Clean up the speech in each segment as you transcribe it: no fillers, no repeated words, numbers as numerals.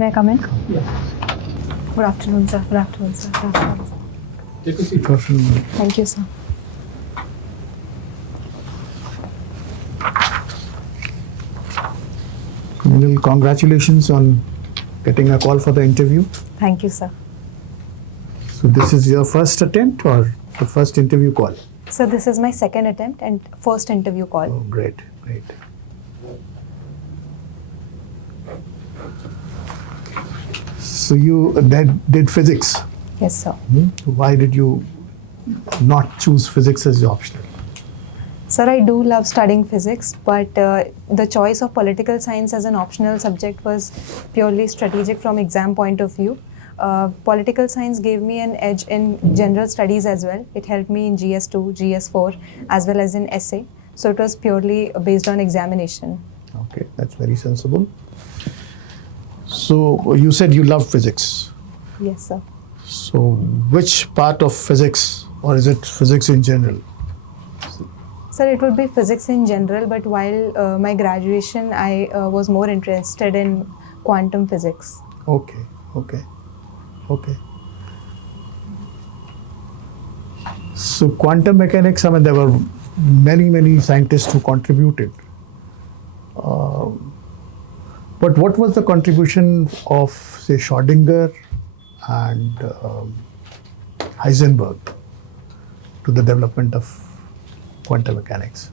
May I come in? Yes. Good afternoon, sir. Good afternoon, sir. Good afternoon, sir. Take a seat. Good afternoon. Thank you, sir. Minal, congratulations on getting a call for the interview. Thank you, sir. So this is your first attempt or the first interview call? So this is my second attempt and first interview call. Oh, great, great. So you did physics. Yes, sir. Why did you not choose physics as optional? Sir, I do love studying physics, but the choice of political science as an optional subject was purely strategic from exam point of view. Political science gave me an edge in general studies as well. It helped me in GS2, GS4, as well as in essay. So it was purely based on examination. Okay, that's very sensible. So you said you love physics. Yes, sir. So which part of physics, or is it physics in general? Sir, it would be physics in general, but while my graduation, I was more interested in quantum physics. Okay, okay, okay. So quantum mechanics, I mean, there were many scientists who contributed. But what was the contribution of, say, Schrödinger and Heisenberg to the development of quantum mechanics?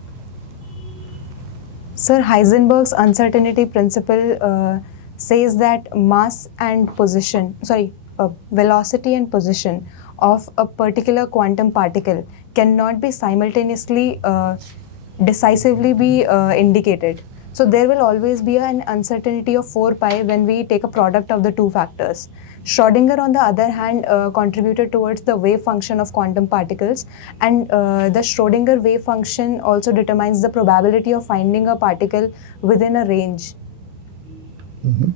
Sir, Heisenberg's uncertainty principle says that mass and position, velocity and position of a particular quantum particle cannot be simultaneously decisively be indicated. So there will always be an uncertainty of 4 pi when we take a product of the two factors. Schrödinger, on the other hand, contributed towards the wave function of quantum particles, and the Schrödinger wave function also determines the probability of finding a particle within a range. Mm-hmm.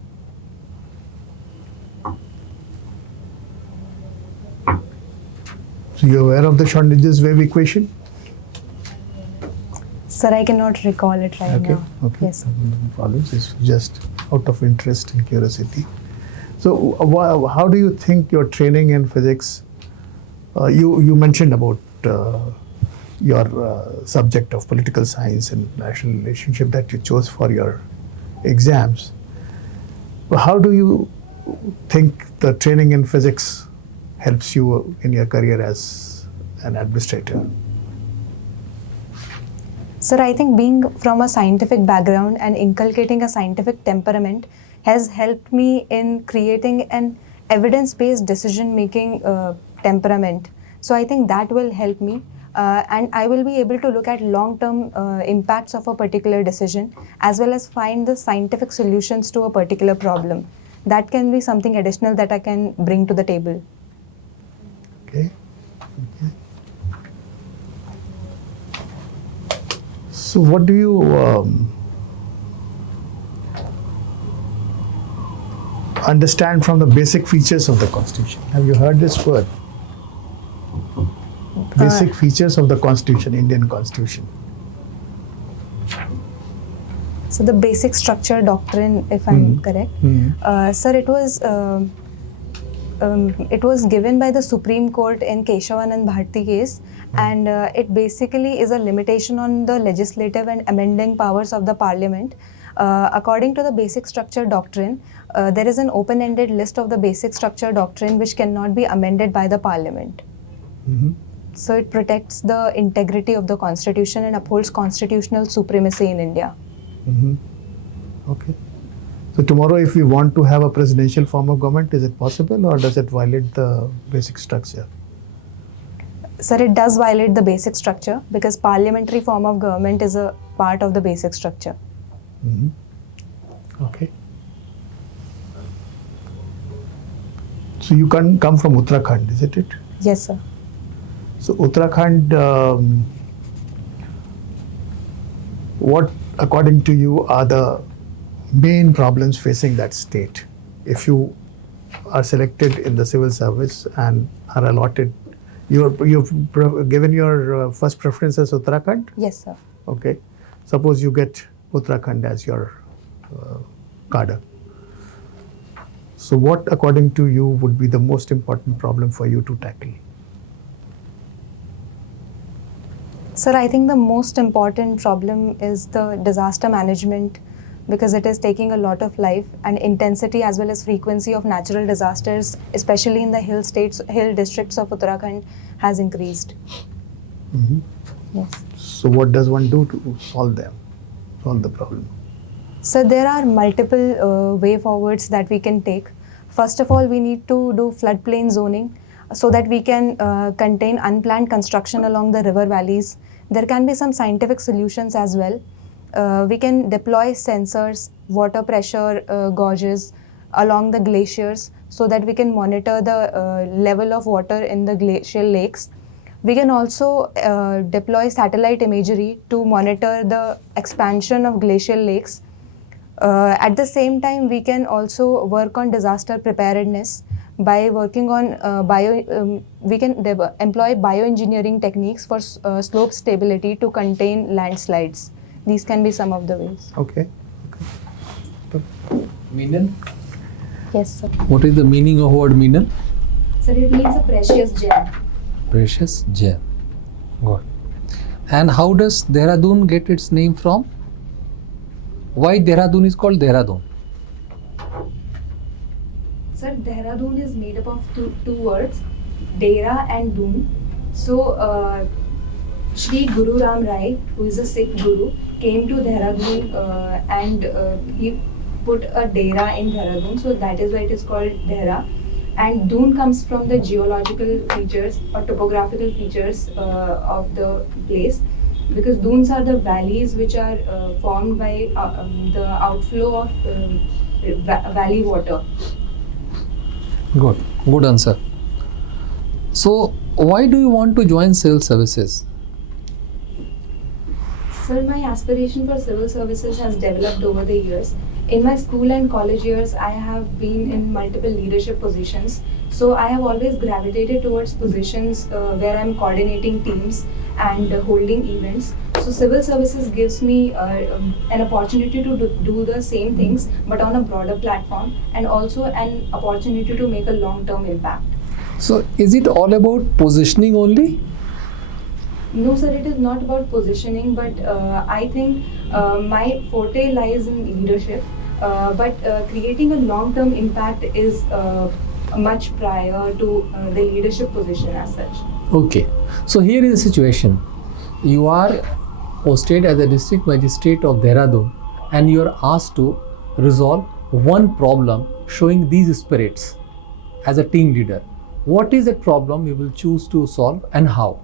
So you're aware of the Schrödinger's wave equation? Sir, I cannot recall it right now. Okay. Yes. No problem. It's just out of interest and curiosity. So, how do you think your training in physics? You mentioned about your subject of political science and national relationship that you chose for your exams. How do you think the training in physics helps you in your career as an administrator? Sir, I think being from a scientific background and inculcating a scientific temperament has helped me in creating an evidence-based decision-making temperament. So I think that will help me, and I will be able to look at long-term impacts of a particular decision as well as find the scientific solutions to a particular problem. That can be something additional that I can bring to the table. Okay. So what do you understand from the basic features of the Constitution? Have you heard this word? Basic features of the Constitution, Indian Constitution. So the basic structure doctrine, if I'm correct. Sir, it was given by the Supreme Court in Keshavanand Bharti case, and it basically is a limitation on the legislative and amending powers of the Parliament. According to the basic structure doctrine, there is an open-ended list of the basic structure doctrine which cannot be amended by the Parliament. So it protects the integrity of the Constitution and upholds constitutional supremacy in India. Okay. So tomorrow, if we want to have a presidential form of government, is it possible, or does it violate the basic structure? Sir, it does violate the basic structure because parliamentary form of government is a part of the basic structure. Okay. So you come from Uttarakhand, isn't it? Yes, sir. So Uttarakhand, what according to you are the main problems facing that state? If you are selected in the civil service and are allotted, you've given your first preference as Uttarakhand? Yes, sir. Okay. Suppose you get Uttarakhand as your cadre. So what, according to you, would be the most important problem for you to tackle? Sir, I think the most important problem is the disaster management, because it is taking a lot of life, and intensity as well as frequency of natural disasters, especially in the hill districts of Uttarakhand, has increased. Mhm. Yes. So what does one do to solve the problem? So there are multiple way forwards that we can take. First of all, we need to do floodplain zoning so that we can contain unplanned construction along the river valleys. There can be some scientific solutions as well. We can deploy sensors, water pressure gauges along the glaciers so that we can monitor the level of water in the glacial lakes. We can also deploy satellite imagery to monitor the expansion of glacial lakes. At the same time, we can also work on disaster preparedness by working on we can employ bioengineering techniques for slope stability to contain landslides. These can be some of the ways. Okay. Minal? Yes, sir. What is the meaning of word Minal? Sir, it means a precious gem. Precious gem. Good. And how does Dehradun get its name from? Why Dehradun is called Dehradun? Sir, Dehradun is made up of two words, Dera and Doon. So, Shri Guru Ram Rai, who is a Sikh guru, came to Dehradun and he put a Dera in Dehradun. So that is why it is called Dehra. And Doon comes from the geological features or topographical features of the place, because dunes are the valleys which are formed by the outflow of valley water. Good. Good answer. So, why do you want to join civil services? Sir, my aspiration for civil services has developed over the years. In my school and college years, I have been in multiple leadership positions. So I have always gravitated towards positions where I'm coordinating teams and holding events. So civil services gives me an opportunity to do the same things, but on a broader platform, and also an opportunity to make a long-term impact. So, is it all about positioning only? No, sir, it is not about positioning, but I think my forte lies in leadership. But creating a long-term impact is much prior to the leadership position as such. Okay. So, here is the situation. You are posted as a district magistrate of Dehradun and you are asked to resolve one problem showing these spirits as a team leader. What is that problem you will choose to solve and how?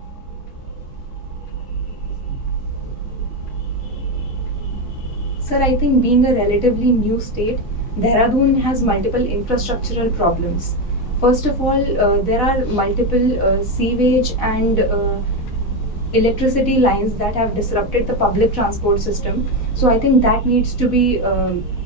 Sir, I think being a relatively new state, Dehradun has multiple infrastructural problems. First of all, there are multiple sewage and electricity lines that have disrupted the public transport system. So I think that needs to be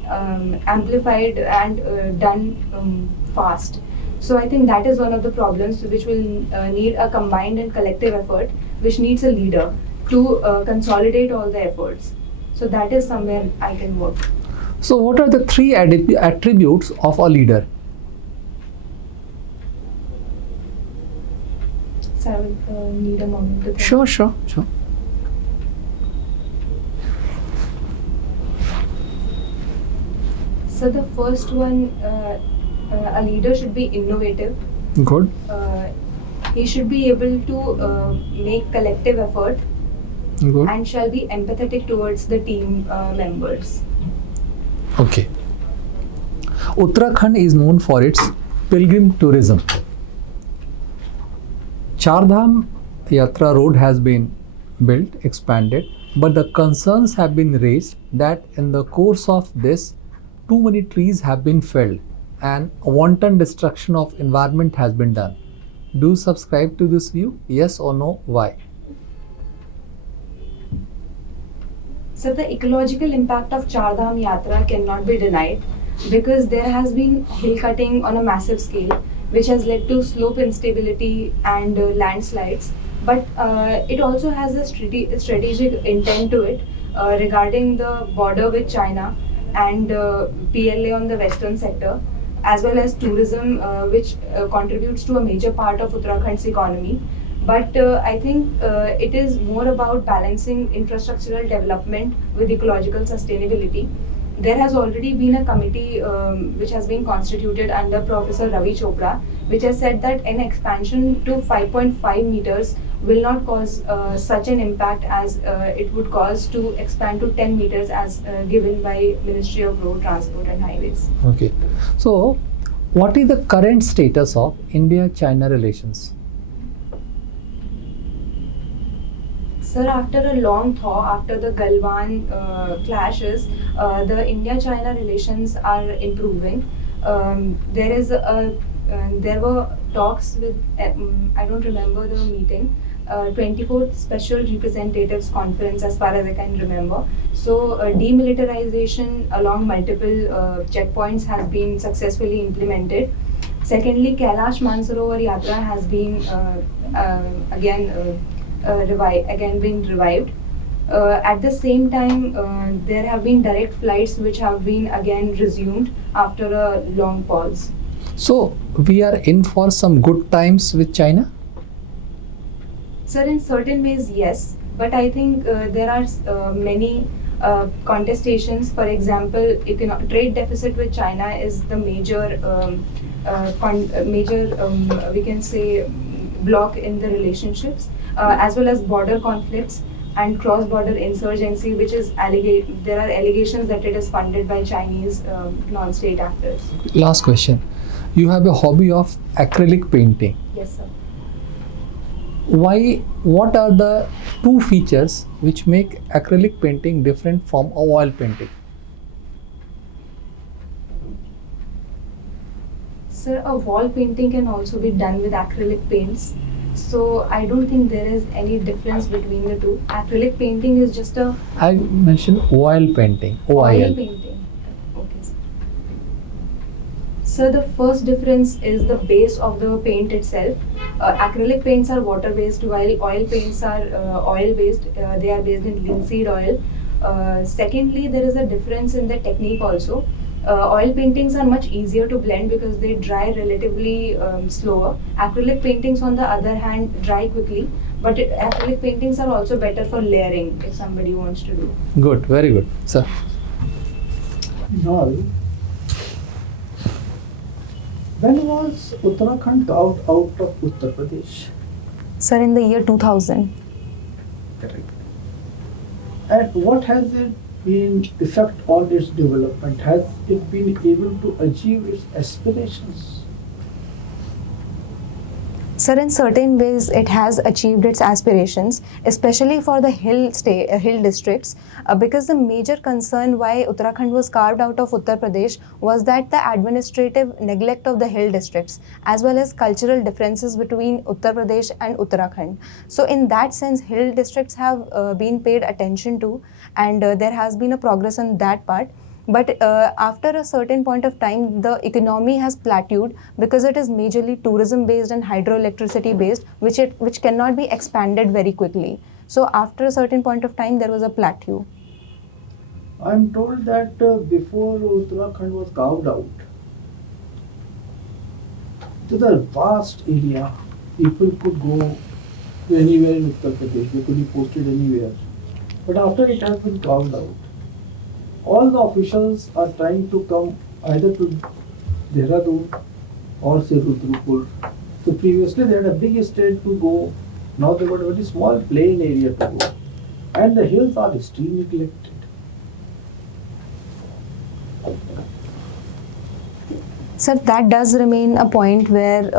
amplified and done fast. So I think that is one of the problems which will need a combined and collective effort, which needs a leader to consolidate all the efforts. So that is somewhere I can work. So, what are the three attributes of a leader? So I will need a moment to think. Sure. So the first one, a leader should be innovative. Good. He should be able to make collective effort Good. and shall be empathetic towards the team members. Okay. Uttarakhand is known for its pilgrim tourism. Chardham Yatra road has been built, expanded, but the concerns have been raised that in the course of this, too many trees have been felled and wanton destruction of environment has been done. Do you subscribe to this view? Yes or no? Why? So the ecological impact of Chardham Yatra cannot be denied, because there has been hill cutting on a massive scale, which has led to slope instability and landslides. But it also has a strategic intent to it regarding the border with China and PLA on the western sector. as well as tourism, which contributes to a major part of Uttarakhand's economy. But I think it is more about balancing infrastructural development with ecological sustainability. There has already been a committee which has been constituted under Professor Ravi Chopra, which has said that an expansion to 5.5 meters will not cause such an impact as it would cause to expand to 10 meters as given by Ministry of Road Transport and Highways. Okay. So, what is the current status of India-China relations? Sir, after a long thaw, after the Galwan clashes, the India-China relations are improving. There were talks with, I don't remember the meeting, 24th Special Representatives Conference as far as I can remember. So demilitarization along multiple checkpoints has been successfully implemented. Secondly, Kailash Mansarovar Yatra has been again been revived. At the same time, there have been direct flights which have been again resumed after a long pause. So, we are in for some good times with China? Sir, in certain ways, yes, but I think there are many contestations. For example, trade deficit with China is the major, we can say, block in the relationships, as well as border conflicts and cross-border insurgency, which is there are allegations that it is funded by Chinese non-state actors. Last question. You have a hobby of acrylic painting. Yes, sir. What are the two features which make acrylic painting different from oil painting? Sir, a wall painting can also be done with acrylic paints. So I don't think there is any difference between the two. Acrylic painting is just a I mentioned oil painting. oil painting. Okay, sir. So the first difference is the base of the paint itself. Acrylic paints are water-based, while oil paints are oil-based. They are based in linseed oil. Secondly, there is a difference in the technique also. Oil paintings are much easier to blend because they dry relatively slower. Acrylic paintings, on the other hand, dry quickly. But acrylic paintings are also better for layering if somebody wants to do. Good, very good, sir. Minal, when was Uttarakhand carved out of Uttar Pradesh? Sir, in the year 2000. Correct. And what has it been effect on its development? Has it been able to achieve its aspirations? Sir, in certain ways, it has achieved its aspirations, especially for the hill districts, because the major concern why Uttarakhand was carved out of Uttar Pradesh was that the administrative neglect of the hill districts, as well as cultural differences between Uttar Pradesh and Uttarakhand. So, in that sense, hill districts have been paid attention to, and there has been a progress on that part. But after a certain point of time, the economy has plateaued because it is majorly tourism based and hydroelectricity based, which cannot be expanded very quickly. So after a certain point of time, there was a plateau. I am told that before Uttarakhand was carved out, to the vast area, people could go anywhere in Uttar Pradesh. They could be posted anywhere. But after it has been carved out, all the officials are trying to come either to Dehradun or say Rudrapur. So previously they had a big estate to go. Now they got a very small plain area to go. And the hills are extremely neglected. Sir, that does remain a point where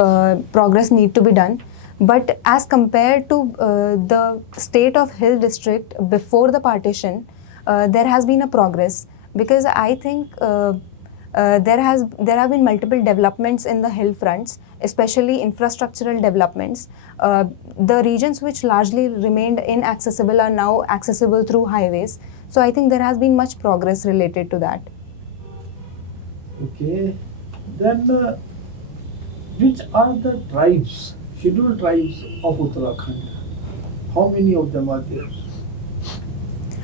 progress need to be done. But as compared to the state of hill district before the partition, there has been a progress, because I think there have been multiple developments in the hill fronts, especially infrastructural developments. The regions which largely remained inaccessible are now accessible through highways. So I think there has been much progress related to that. Okay. Then which are the tribes, scheduled tribes of Uttarakhand? How many of them are there?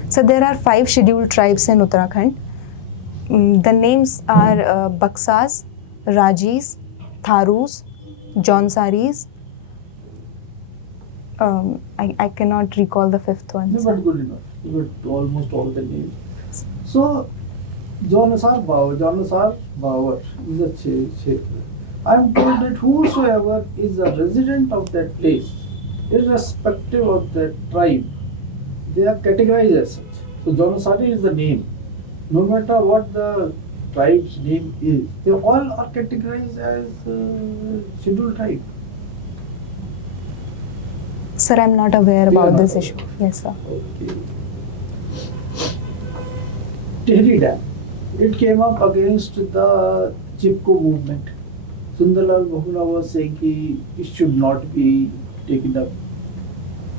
So there are 5 scheduled tribes in Uttarakhand. The names are Baksas, Rajis, Tharus, Jonsaris. I cannot recall the fifth one. No, but good enough. You got almost all the names. So, Jonasar Bauer is a Kshetra. I am told that whosoever is a resident of that place, irrespective of the tribe, they are categorized as such. So, Jonasari is the name. No matter what the tribe's name is, they all are categorized as scheduled tribe. Sir, I'm not aware You are about not this aware. issue. Yes, sir. Okay. Tehri Dam. It came up against the Chipko movement. Sundarlal Bahula was saying कि it should not be taken up.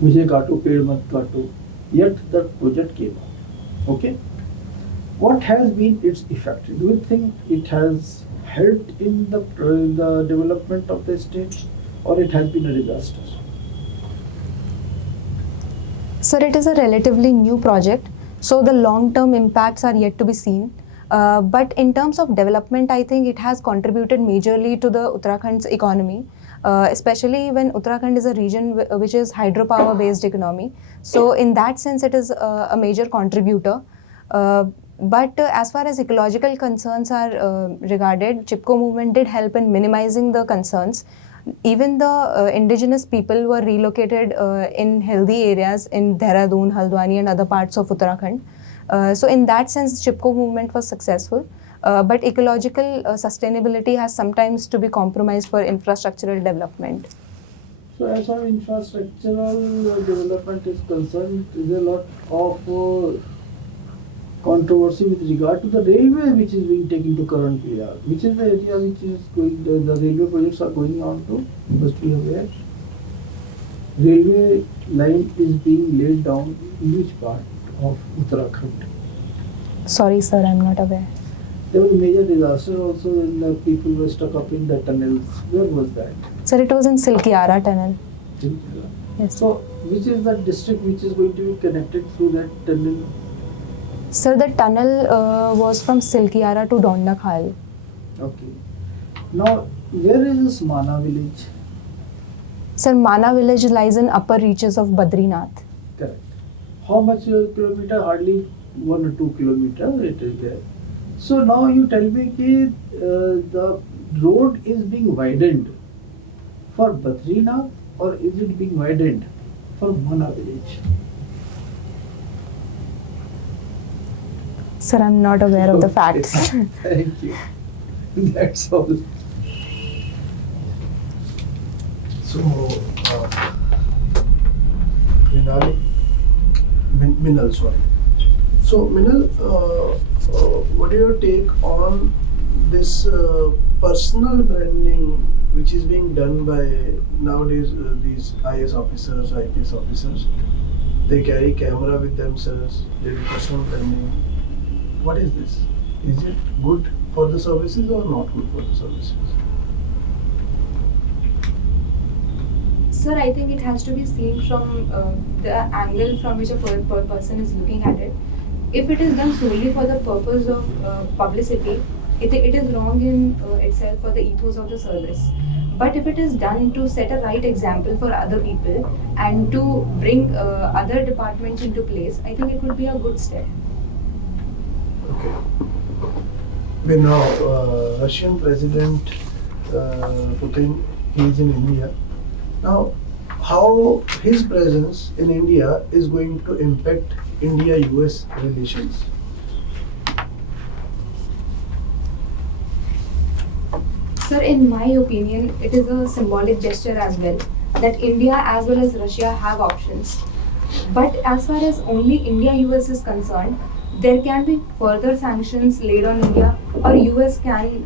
मुझे काटो पेड़ मत काटो. Yet the project came up. Okay. What has been its effect? Do you think it has helped in the development of the state, or it has been a disaster? Sir, it is a relatively new project, so the long-term impacts are yet to be seen. But in terms of development, I think it has contributed majorly to the Uttarakhand's economy, especially when Uttarakhand is a region which is hydropower-based economy. So in that sense, it is a major contributor. But as far as ecological concerns are regarded, Chipko movement did help in minimizing the concerns. Even the indigenous people were relocated in healthy areas in Dehradun, Haldwani and other parts of Uttarakhand. So in that sense, Chipko movement was successful. But ecological sustainability has sometimes to be compromised for infrastructural development. So as far as infrastructural development is concerned, there is a lot of controversy with regard to the railway which is being taken to Karanpura, which is the area which is going, the railway projects are going on to, you must be aware. Railway line is being laid down in which part of Uttarakhand? Sorry, sir, I'm not aware. There was a major disaster also when the people were stuck up in the tunnels. Where was that? Sir, it was in Silkiara tunnel. Yes. So, which is the district which is going to be connected through that tunnel? Sir, the tunnel was from Silkiara to Dondakhal. Okay. Now, where is this Mana village? Sir, Mana village lies in upper reaches of Badrinath. Correct. How much kilometer? Hardly 1 or 2 kilometers it is there. So now you tell me that the road is being widened for Badrinath, or is it being widened for Mana village? Sir, I'm not aware of the facts. Thank you. That's all. So, Minal, sorry. So, Minal, what is your take on this personal branding which is being done by nowadays these IAS officers, IPS officers? They carry camera with themselves, they do personal branding. What is this? Is it good for the services or not good for the services? Sir, I think it has to be seen from the angle from which a person is looking at it. If it is done solely for the purpose of publicity, it is wrong in itself for the ethos of the service. But if it is done to set a right example for other people and to bring other departments into place, I think it would be a good step. Okay. We now Russian President Putin, he is in India. Now, how his presence in India is going to impact India-US relations? Sir, in my opinion, it is a symbolic gesture as well, that India as well as Russia have options. But as far as only India-US is concerned, there can be further sanctions laid on India, or US can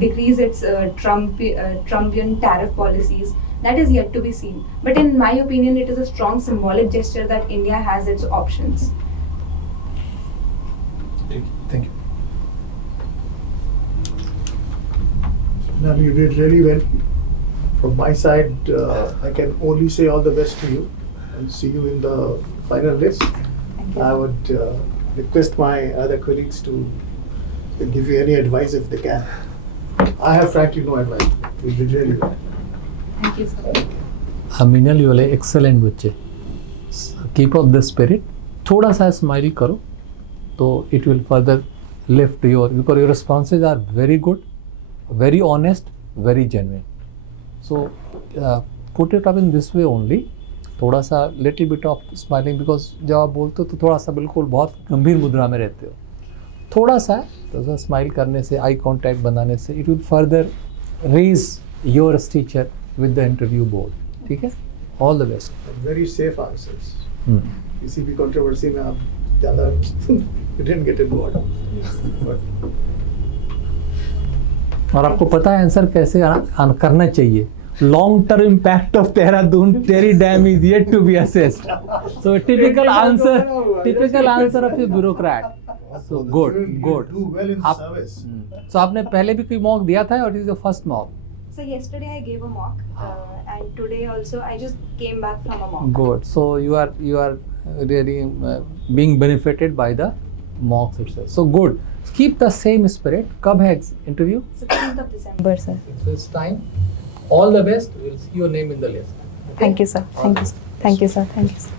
decrease its Trumpian tariff policies. That is yet to be seen. But in my opinion, it is a strong symbolic gesture that India has its options. Thank you. Now you did really well. From my side, I can only say all the best to you and see you in the final list. Thank you. I would request my other colleagues to give you any advice if they can. I have frankly no advice. You did really well. Thank you, sir. Minal, you are excellent बच्चे. Keep up the spirit. थोड़ा सा smile करो, तो it will further lift your, because your responses are very good, very honest, very genuine. So put it up in this way only. थोड़ा सा little bit of smiling, because जब आप बोलते हो तो थोड़ा सा बिल्कुल बहुत गंभीर मुद्रा में रहते हो. थोड़ा सा स्माइल करने से, आई कांटेक्ट बनाने से, it will further raise your stature with the interview board. ठीक है, all the best. Very safe answers. किसी भी कंट्रोवर्सी में आप ज़्यादा you didn't get involved. But और आपको पता है आंसर कैसे करना चाहिए. Long term impact of Dehradun Tehri dam is yet to be assessed. So typical answer of a bureaucrat. So good. do well in आप service. सो आपने पहले भी कोई मॉक दिया था, और it is the first mock? So yesterday I gave a mock, and today also I just came back from a mock. Good. So you are really being benefited by the mocks itself. So good. Keep the same spirit. कब है interview? 16th of December, sir. So it's time. All the best. We'll see your name in the list. Okay? Thank you, sir. Thank you, sir. Thank you, sir. Thank you, sir.